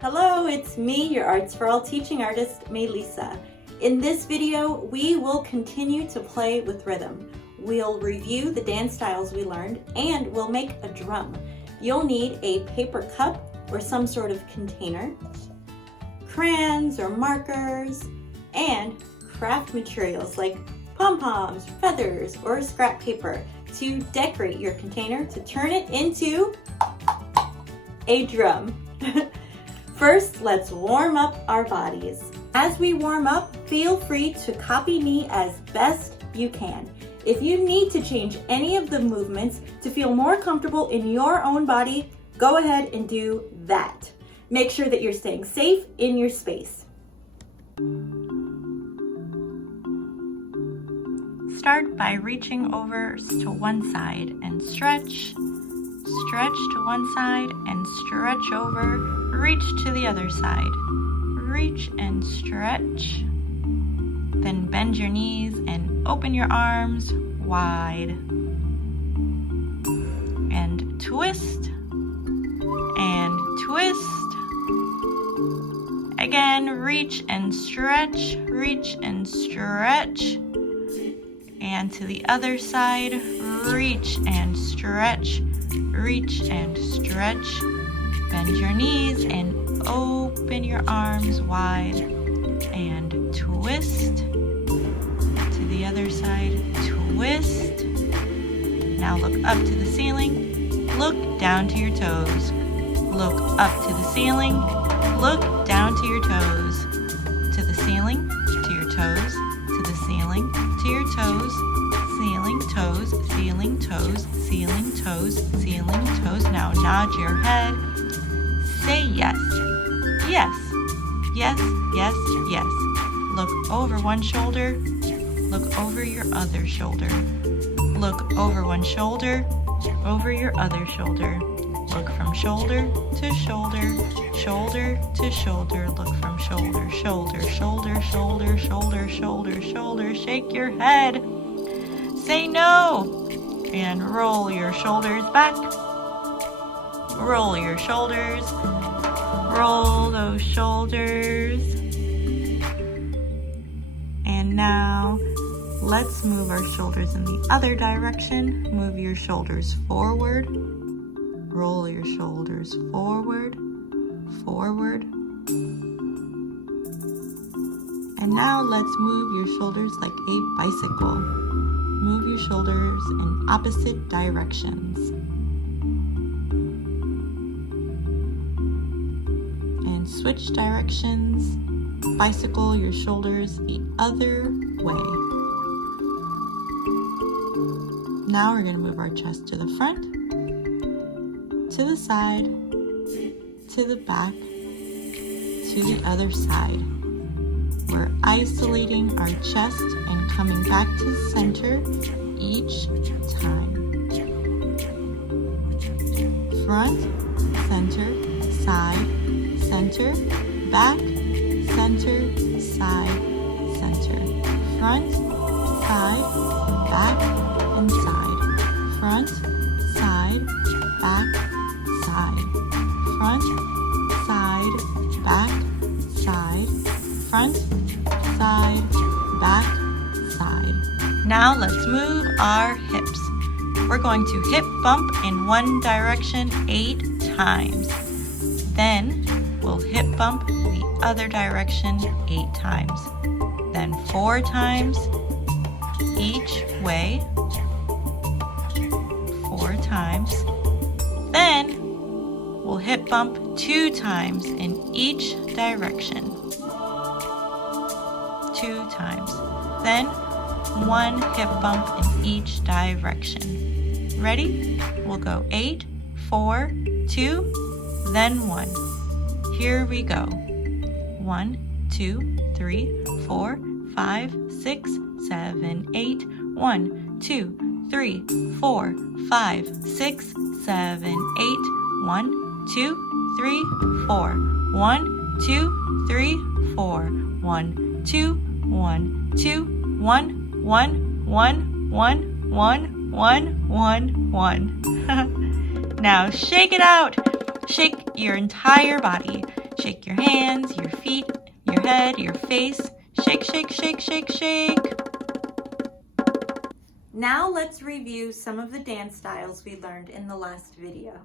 Hello, it's me, your Arts for All teaching artist, Mélissa. In this video, we will continue to play with rhythm. We'll review the dance styles we learned, and we'll make a drum. You'll need a paper cup or some sort of container, crayons or markers, and craft materials like pom-poms, feathers, or scrap paper to decorate your container to turn it into a drum. First, let's warm up our bodies. As we warm up, feel free to copy me as best you can. If you need to change any of the movements to feel more comfortable in your own body, go ahead and do that. Make sure that you're staying safe in your space. Start by reaching over to one side and stretch to one side and stretch over, reach to the other side, reach and stretch, then bend your knees and open your arms wide, and twist, again, reach and stretch, and to the other side, reach and stretch, bend your knees and open your arms wide, and twist, to the other side, twist. Now look up to the ceiling, look down to your toes, look up to the ceiling, look down to your toes, to the ceiling, to your toes, to the ceiling, to your toes, ceiling, toes, ceiling, toes, ceiling, toes, ceiling, toes. Now nod your head. Say yes. Yes. Yes, yes, yes. Look over one shoulder. Look over your other shoulder. Look over one shoulder, over your other shoulder. Look from shoulder to shoulder, shoulder to shoulder. Look from shoulder, shoulder, shoulder, shoulder, shoulder, shoulder, shoulder. Shake your head. Say no. And roll your shoulders back. Roll your shoulders. Roll those shoulders. And now let's move our shoulders in the other direction. Move your shoulders forward. Roll your shoulders forward, forward. And now let's move your shoulders like a bicycle. Move your shoulders in opposite directions. And switch directions. Bicycle your shoulders the other way. Now we're going to move our chest to the front, to the side, to the back, to the other side. We're isolating our chest and coming back to center each time. Front, center, side, center, back, center, side, center. Front, side, back, and side. Front, side, back, side. Front, side, back, side. Front, side, back, side. Now let's move our hips. We're going to hip bump in one direction 8 times. Then we'll hip bump the other direction 8 times. Then 4 times each way. 4 times. Then we'll hip bump 2 times in each direction. 2 times. Then 1 hip bump in each direction. Ready? We'll go 8, 4, 2, then 1. Here we go. 1, 2, 3, 4, 5, 6, 7, 8. 1, 2, 3, 4, 5, 6, 7, 8. 1, 2, 3, 4. 1, 2, 3, 4. 1, 2, 1, 2, 1, 1, 1, 1, 1, 1, 1, 1. Now shake it out. Shake your entire body. Shake your hands, your feet, your head, your face. Shake, shake, shake, shake, shake. Now let's review some of the dance styles we learned in the last video.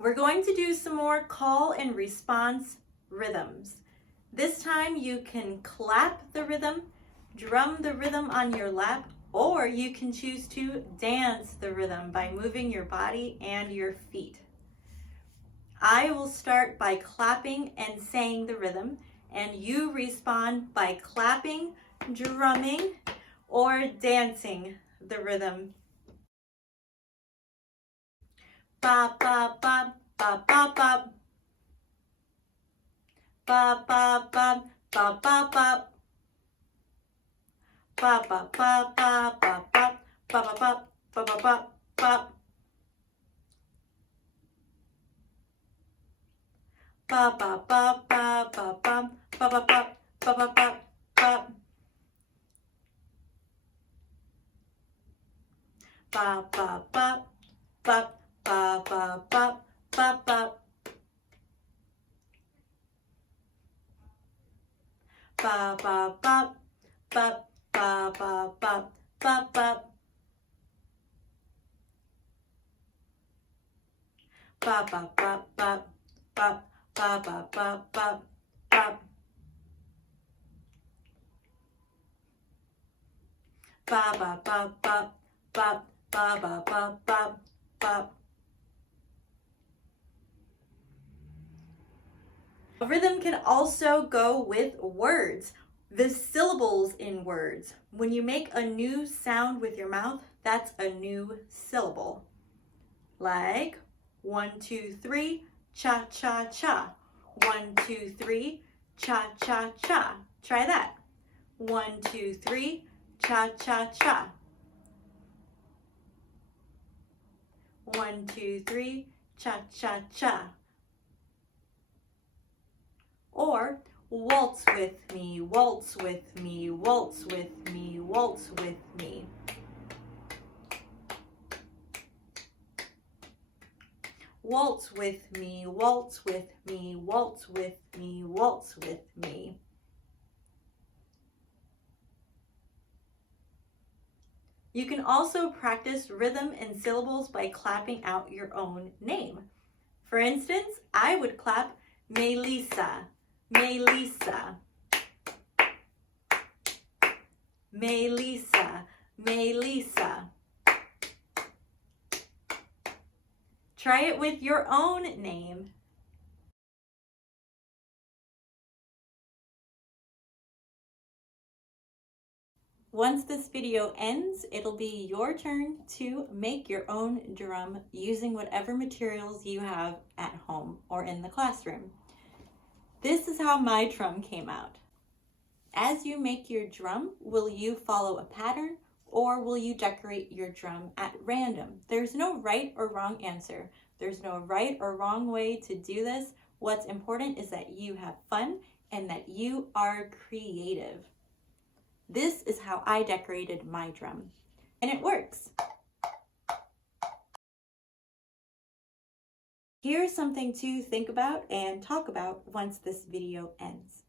We're going to do some more call and response rhythms. This time you can clap the rhythm, drum the rhythm on your lap, or you can choose to dance the rhythm by moving your body and your feet. I will start by clapping and saying the rhythm, and you respond by clapping, drumming, or dancing the rhythm. Ba ba ba ba ba ba. Ba ba ba ba ba ba. Ba ba ba ba ba ba ba ba ba ba ba ba ba. Ba ba ba ba ba ba ba ba ba ba ba ba ba. Ba ba ba ba. Ba ba ba ba ba. Ba ba ba ba ba ba ba ba ba. Ba ba ba ba ba ba ba ba ba ba. Ba ba ba ba ba ba ba ba ba ba. A rhythm can also go with words, the syllables in words. When you make a new sound with your mouth, that's a new syllable. Like 1, 2, 3, cha, cha, cha. 1, 2, 3, cha, cha, cha. Try that. 1, 2, 3, cha, cha, cha. 1, 2, 3, cha, cha, cha. Or waltz with me, waltz with me, waltz with me, waltz with me. Waltz with me, waltz with me, waltz with me, waltz with me. You can also practice rhythm and syllables by clapping out your own name. For instance, I would clap Mélissa, Mélissa, Mélissa, Mélissa. Try it with your own name. Once this video ends, it'll be your turn to make your own drum using whatever materials you have at home or in the classroom. This is how my drum came out. As you make your drum, will you follow a pattern or will you decorate your drum at random? There's no right or wrong answer. There's no right or wrong way to do this. What's important is that you have fun and that you are creative. This is how I decorated my drum, and it works. Here's something to think about and talk about once this video ends.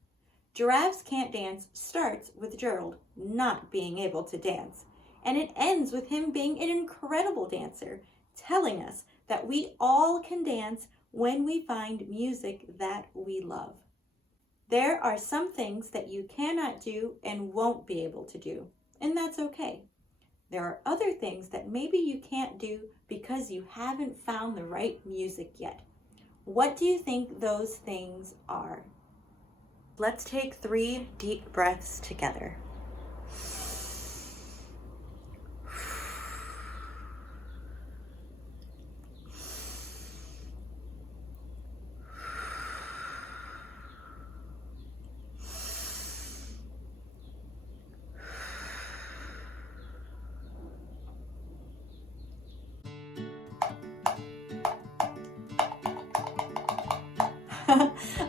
Giraffes Can't Dance starts with Gerald not being able to dance, and it ends with him being an incredible dancer, telling us that we all can dance when we find music that we love. There are some things that you cannot do and won't be able to do, and that's okay. There are other things that maybe you can't do because you haven't found the right music yet. What do you think those things are? Let's take 3 deep breaths together.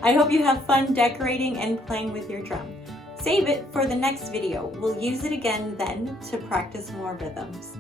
I hope you have fun decorating and playing with your drum. Save it for the next video. We'll use it again then to practice more rhythms.